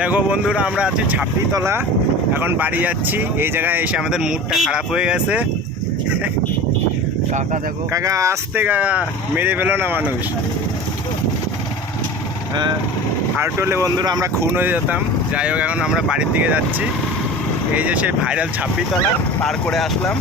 দেখো বন্ধুরা, আমরা আছি ছাপড়িতলা, এখন বাড়ি যাচ্ছি। এই জায়গায় এসে আমাদের মুডটা খারাপ হয়ে গেছে। কাকা দেখো, কাকা আসতে, কাকা মেরে ফেলো না মানুষ। হ্যাঁ, আর টলে বন্ধুরা আমরা খুন হয়ে যেতাম। যাই হোক, এখন আমরা বাড়ির দিকে যাচ্ছি। এই যে সেই ভাইরাল ছাপড়িতলা পার করে আসলাম।